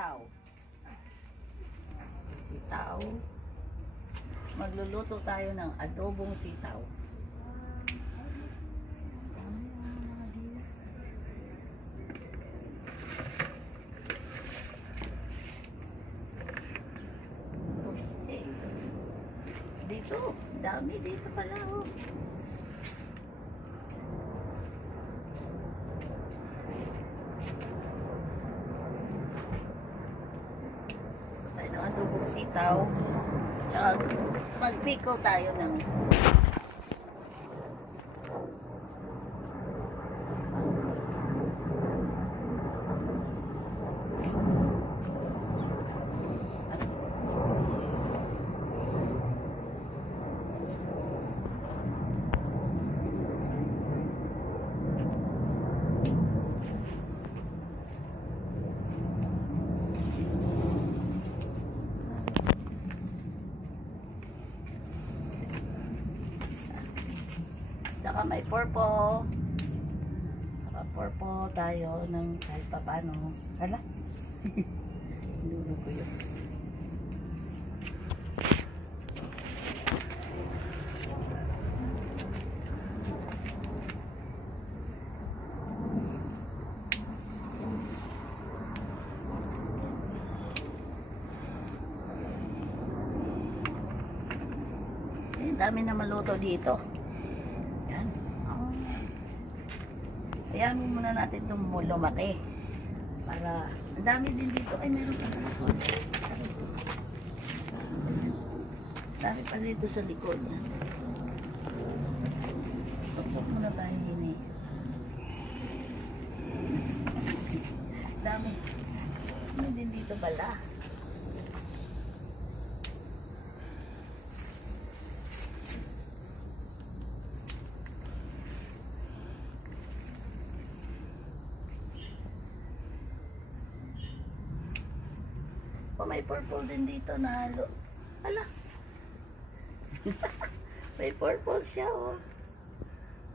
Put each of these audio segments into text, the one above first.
sitaw. Sitaw. Magluluto tayo ng adobong sitaw. Okay. Dito, dami dito pala oh. Adobong sitaw. Tsaka mag-pickle tayo ng saka may purple. Saka purple tayo ng kahit pa paano. Hala? Hinulo ko yun. Dami na maluto dito. Ayan muna natin itong lumaki. Para, ang dami din dito. Ay, meron pa sa likod. Dami pa dito sa likod. Sok-sok muna tayo din eh. Dami. Ano din dito bala? Oh, may purple din dito na halo. Hala. May purple siya, oh.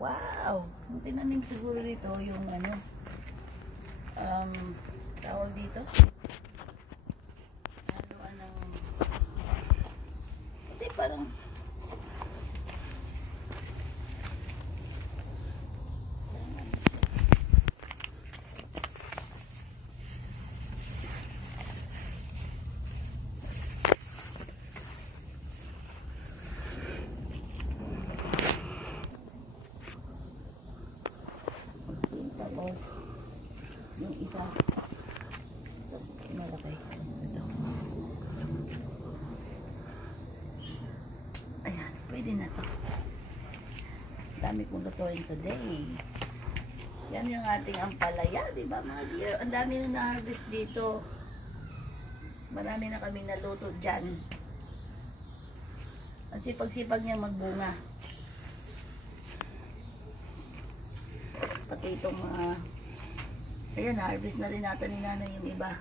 Wow. Ang tinanim siguro dito yung ano, tawag dito. Haluan ng, kasi parang, yung isa so, malaki ito. Ayan, pwede na to. Dami kong lutuin today. Yan yung ating ampalaya, diba mga dear? Ang dami na na-harvest dito. Marami na kaming naluto dyan. Ang sipag-sipag niya magbunga. Pati itong mga ayan, harvest na rin natin ni nanay yung iba.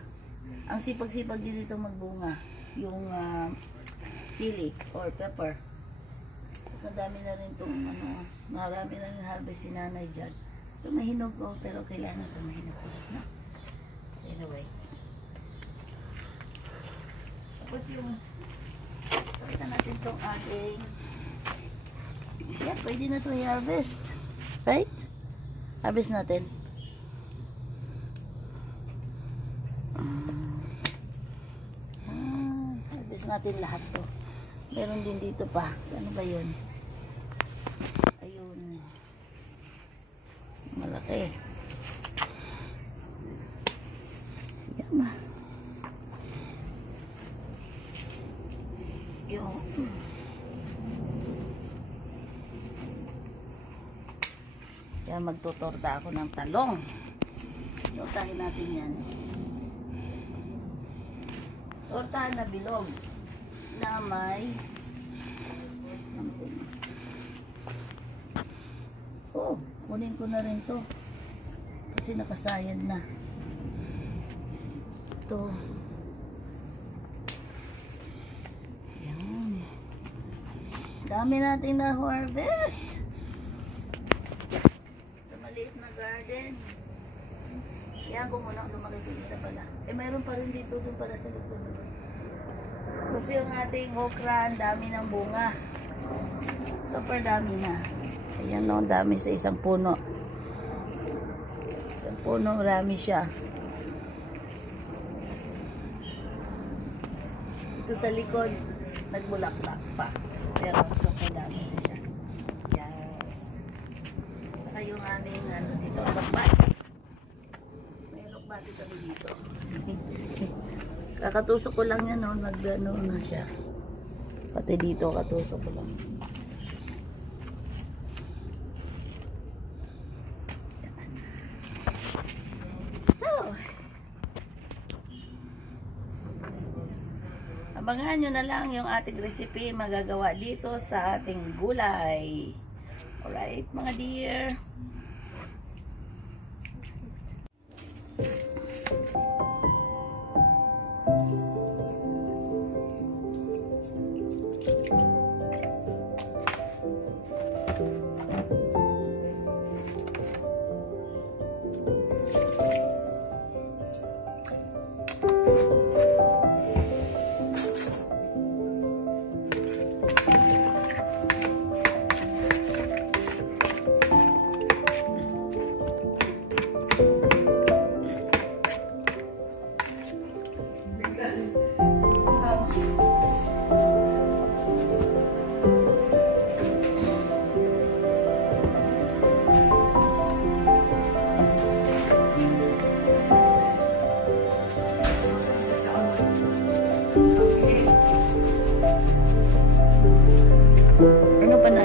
Ang sipag-sipag din ito magbunga. Yung sili or pepper. Tapos ang dami na rin itong ano, marami na rin harvest si nanay dyan. Ito mahinog ko, pero kailangan ito mahinog ko. No? Anyway. Tapos yung pakita natin itong ating yan, pwede na ito i-harvest. Right? Harvest natin. Harvest natin lahat to. Meron din dito pa. Saan ba yun? Ayun. Malaki. Yan. Yung kaya magtutorta ako ng talong. Tortahin natin yan. Tortahan na bilog na may something. Oh, kunin ko na rin to kasi nakasayad na ito. Yan, dami natin na harvest sa maliit na garden. Kaya ko muna lumaki ko isa pala. Eh, mayroon pa rin dito, doon pala sa likod. Kasi yung ating okra, ang dami ng bunga. Super dami na. Ayan no, dami sa isang puno. Isang puno, marami siya. Ito sa likod, nagbulaklak pa. Pero super dami na siya. Yes. Saka yung aming ano dito, bakbati. May bakbati kami dito. Kakatusok ko lang yan, no? Nag-ano na siya. Pati dito, katusok ko lang. So, abangan nyo na lang yung ating recipe magagawa dito sa ating gulay. Alright, mga dear. Ano pa na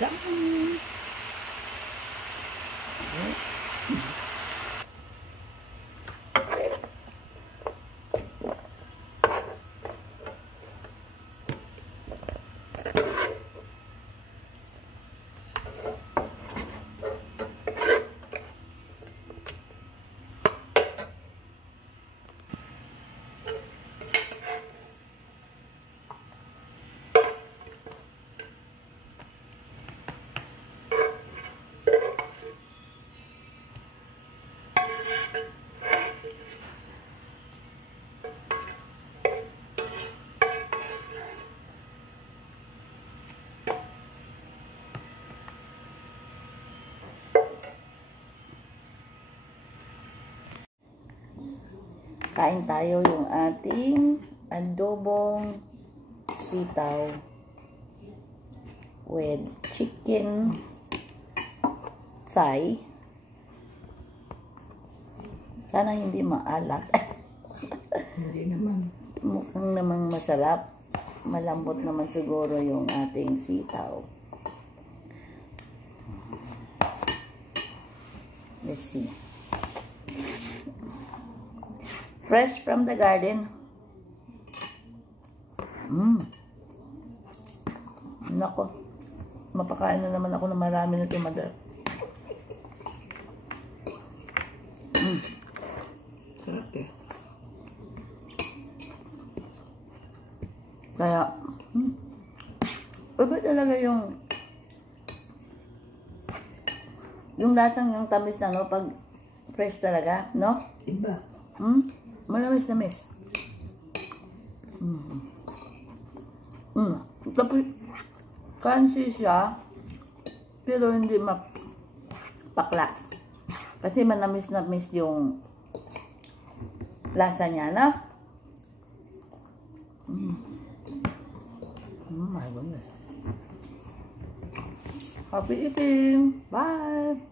Done. Kain tayo yung ating adobong sitaw with chicken thigh. Sana hindi maalat. Hindi naman. Mukhang namang masarap. Malambot naman siguro yung ating sitaw. Let's see. Fresh from the garden. Nako. Mapakain na naman ako ng marami na tumadal. Sarap eh. Kaya, iba talaga yung lasang yung tamis na, no? Pag fresh talaga, no? Iba. Malamis-tamis. Tapos, crunchy siya, pero hindi mapakla. Kasi manamis-namis yung lasa niya, no? My goodness. Happy eating! Bye!